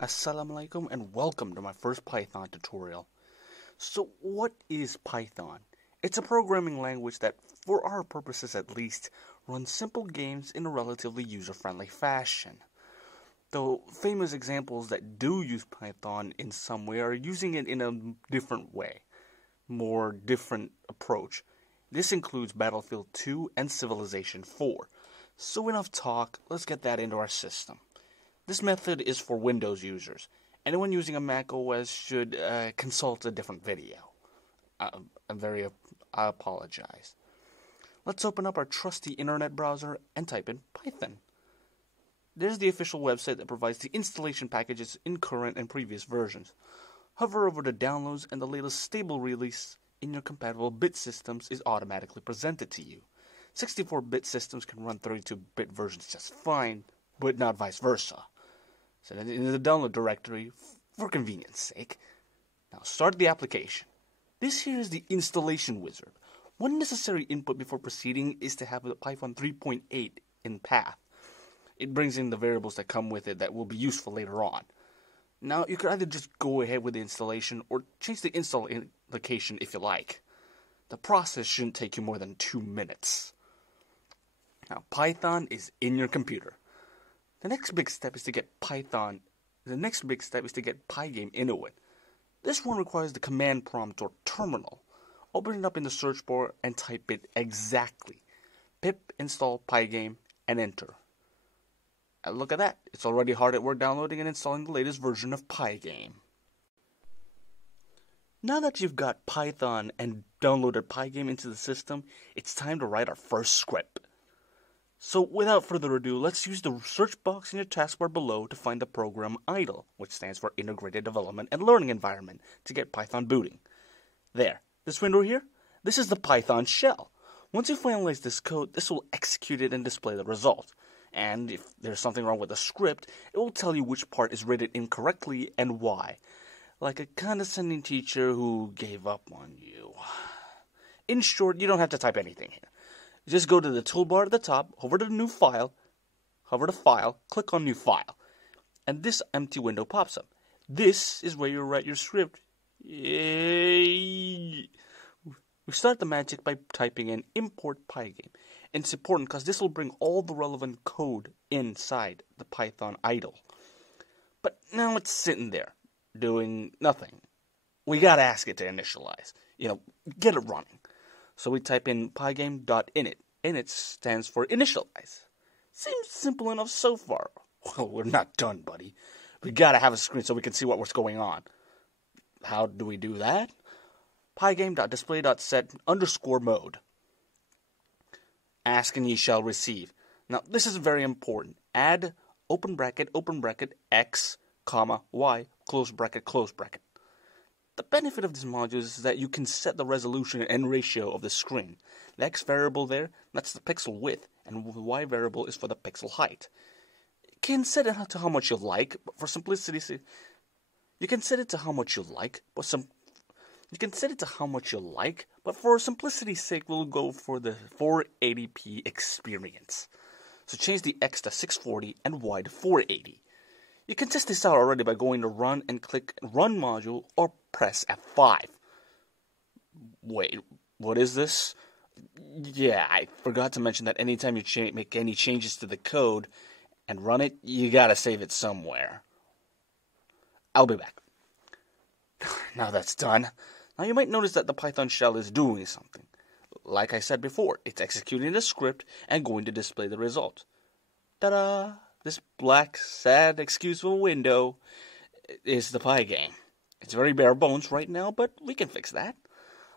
Assalamu alaikum and welcome to my first Python tutorial. So what is Python? It's a programming language that, for our purposes at least, runs simple games in a relatively user-friendly fashion. Though famous examples that do use Python in some way are using it in a different way, more different approach. This includes Battlefield 2 and Civilization 4. So enough talk, let's get that into our system. This method is for Windows users. Anyone using a Mac OS should consult a different video. I apologize. Let's open up our trusty internet browser and type in Python. There's the official website that provides the installation packages in current and previous versions. Hover over the downloads and the latest stable release in your compatible bit systems is automatically presented to you. 64-bit systems can run 32-bit versions just fine, but not vice versa. So in the download directory, for convenience sake. Now start the application. This here is the installation wizard. One necessary input before proceeding is to have the Python 3.8 in path. It brings in the variables that come with it that will be useful later on. Now you could either just go ahead with the installation or change the install location if you like. The process shouldn't take you more than 2 minutes. Now Python is in your computer. The next big step is to get Pygame into it. This one requires the command prompt or terminal. Open it up in the search bar and type it exactly. Pip install Pygame and enter. And look at that, it's already hard at work downloading and installing the latest version of Pygame. Now that you've got Python and downloaded Pygame into the system, it's time to write our first script. So without further ado, let's use the search box in your taskbar below to find the program IDLE, which stands for Integrated Development and Learning Environment, to get Python booting. There, this window here, this is the Python shell. Once you finalize this code, this will execute it and display the result. And if there's something wrong with the script, it will tell you which part is rated incorrectly and why. Like a condescending teacher who gave up on you. In short, you don't have to type anything here. Just go to the toolbar at the top, hover to New File, hover to File, click on New File, and this empty window pops up. This is where you write your script. Yay! We start the magic by typing in import Pygame. And it's important because this will bring all the relevant code inside the Python IDLE. But now it's sitting there, doing nothing. We gotta ask it to initialize. Get it running. So we type in pygame.init. Init stands for initialize. Seems simple enough so far. Well, we're not done, buddy. We gotta have a screen so we can see what's going on. How do we do that? Pygame.display.set_mode. Ask and ye shall receive. Now, this is very important. Add open bracket, x, comma, y, close bracket, close bracket. The benefit of this module is that you can set the resolution and ratio of the screen. The x variable there, that's the pixel width, and the y variable is for the pixel height. You can set it to how much you like, but for simplicity's sake, for simplicity's sake, we'll go for the 480p experience. So change the x to 640 and y to 480. You can test this out already by going to Run and click Run Module or press F5. Wait, what is this? Yeah, I forgot to mention that anytime you make any changes to the code and run it, you gotta save it somewhere. I'll be back. Now that's done. Now you might notice that the Python shell is doing something. Like I said before, it's executing the script and going to display the result. Ta-da! This black, sad, excusable window is the Pygame. It's very bare bones right now, but we can fix that.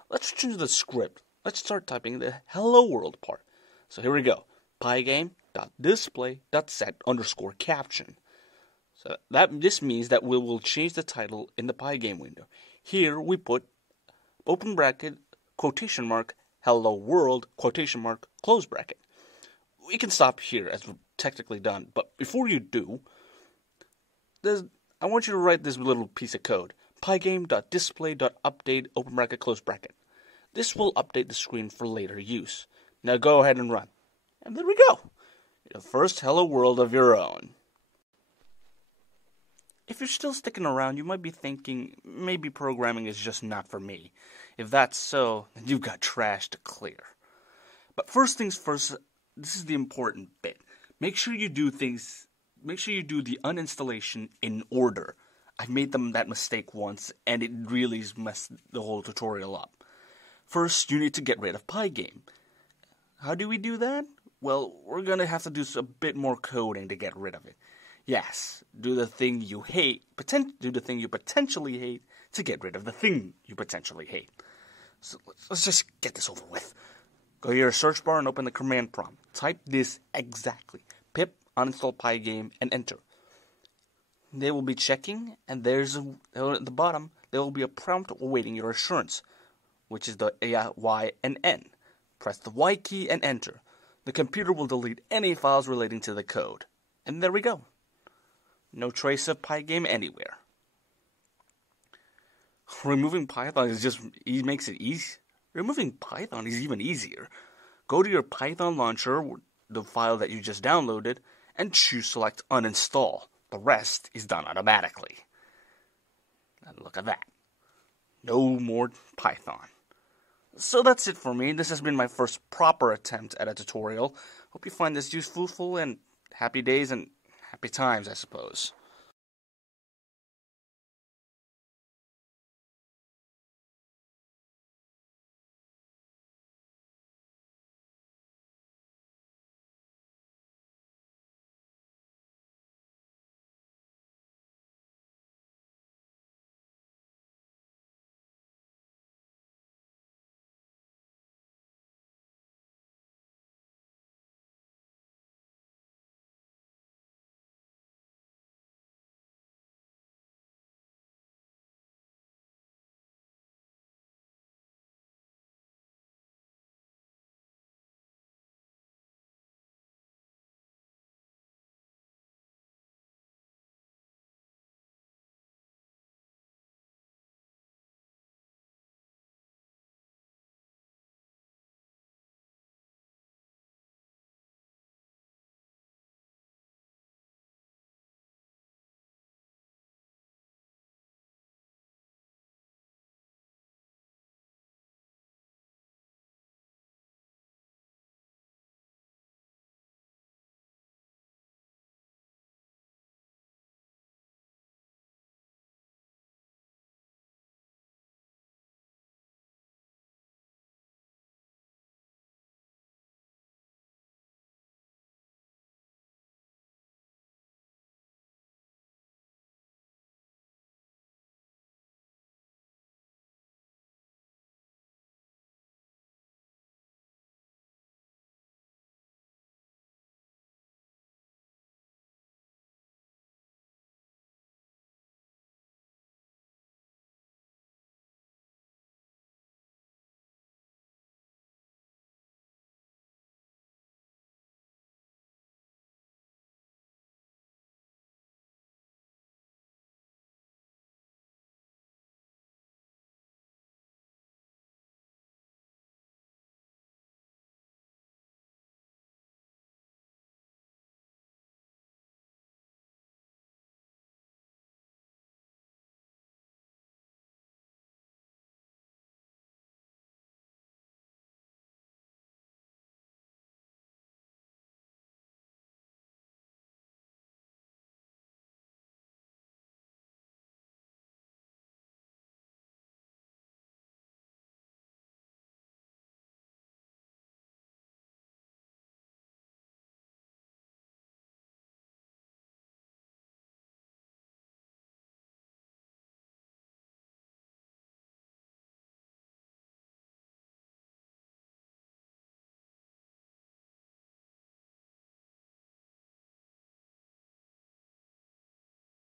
Let's return to the script. Let's start typing the hello world part. So here we go. Pygame.display.set_caption. So this means that we will change the title in the Pygame window. Here we put open bracket, quotation mark, hello world, quotation mark, close bracket. We can stop here as we're technically done, but before you do, I want you to write this little piece of code. Pygame.display.update, open bracket, close bracket. This will update the screen for later use. Now go ahead and run. And there we go. Your first hello world of your own. If you're still sticking around, you might be thinking, maybe programming is just not for me. If that's so, then you've got trash to clear. But first things first, this is the important bit. Make sure you do the uninstallation in order. I've made that mistake once, and it really messed the whole tutorial up. First, you need to get rid of Pygame. How do we do that? Well, we're going to have to do a bit more coding to get rid of it. Yes, do the thing you hate, do the thing you potentially hate to get rid of the thing you potentially hate. So let's just get this over with. Go to your search bar and open the command prompt. Type this exactly. Pip uninstall Pygame and enter. They will be checking, and at the bottom, there will be a prompt awaiting your assurance, which is the A, Y, and N. Press the Y key and enter. The computer will delete any files relating to the code. And there we go. No trace of Pygame anywhere. Removing Python makes it easy. Removing Python is even easier. Go to your Python launcher, the file that you just downloaded, and select uninstall. The rest is done automatically. And look at that. No more Python. So that's it for me. This has been my first proper attempt at a tutorial. Hope you find this useful and happy days and happy times, I suppose.